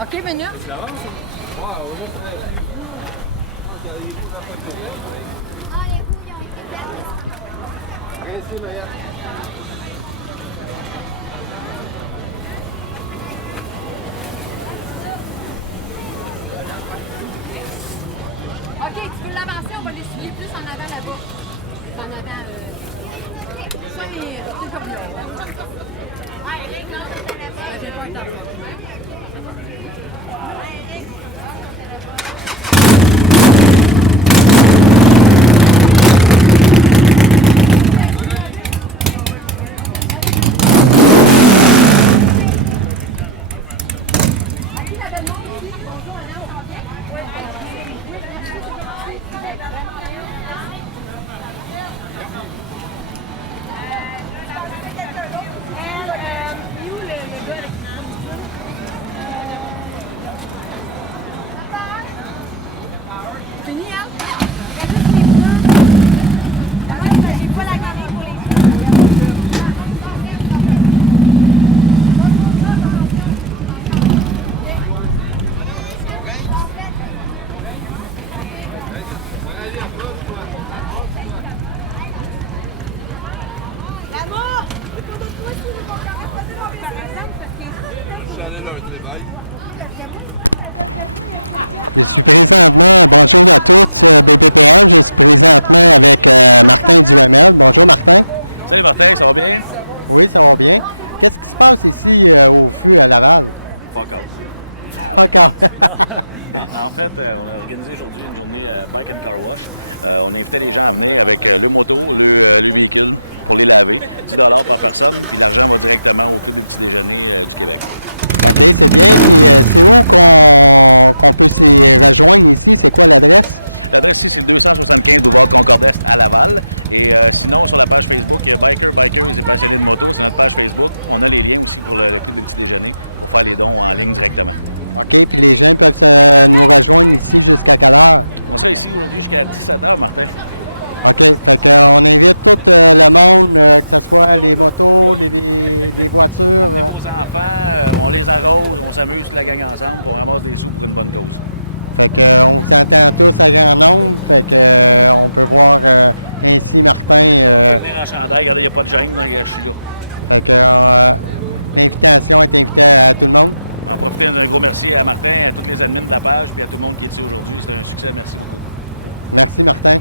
OK, Vénus. Tu l'avances ou? Ouais, on va juste chez vous. Regardez-vous la fois que t'as fait. Rincez, Marianne. OK, tu veux l'avancer, on va l'essuyer plus en avant là-bas. En avant, ça et le corbillon. J'ai pas le temps. Je suis présentement, bonjour à tous, BPPA, je suis présentement avec Martin Duhamel. Bonjour Martin. Salut Martin, ça va bien? Oui, ça va bien. Qu'est-ce qui se passe ici au fût à Laval? Fuck out. Encore. En fait, on a organisé aujourd'hui une journée Bike and Car Wash. On invitait les gens à venir avec le moto, le véhicule pour les laver. 10 $ par personne, puis l'argent va directement au Club des petits déjeuners du Québec. OK, c'est bien. Puis c'est où qu'on peut s'y rejoindre ici? C'est quoi l'adresse? L'adresse ici, c'est le 275 boulevard Concorde-Est à Laval. Et sinon, sur la page Facebook, il y a Bikers et passionnés de moto. C'est notre page Facebook. On a les liens aussi pour le Club des petits déjeuners pour faire les dons en ligne directement. OK, puis les gens peuvent nous rejoindre ici jusqu'à quelle heure? On sera ici aujourd'hui jusqu'à 17h, Martin. OK, fait qu'on invite tout le monde, que ce soit les motos, les voitures. Nos enfants, on les arrose, on s'amuse toute la gang ensemble, puis on ramasse des sous pour une bonne cause. Fait qu'on vous entend tous à grand nombre, fait que on peut voir ainsi Martin. Venez en chandail, regardez, il n'y a pas de gêne, là, je suis là. Fait que l'invitation est invitée à tout le monde. En profiter d'un gros merci à Martin, à tous les admins de la page, puis à tout le monde qui est ici aujourd'hui. C'est un succès, merci beaucoup. Merci Martin.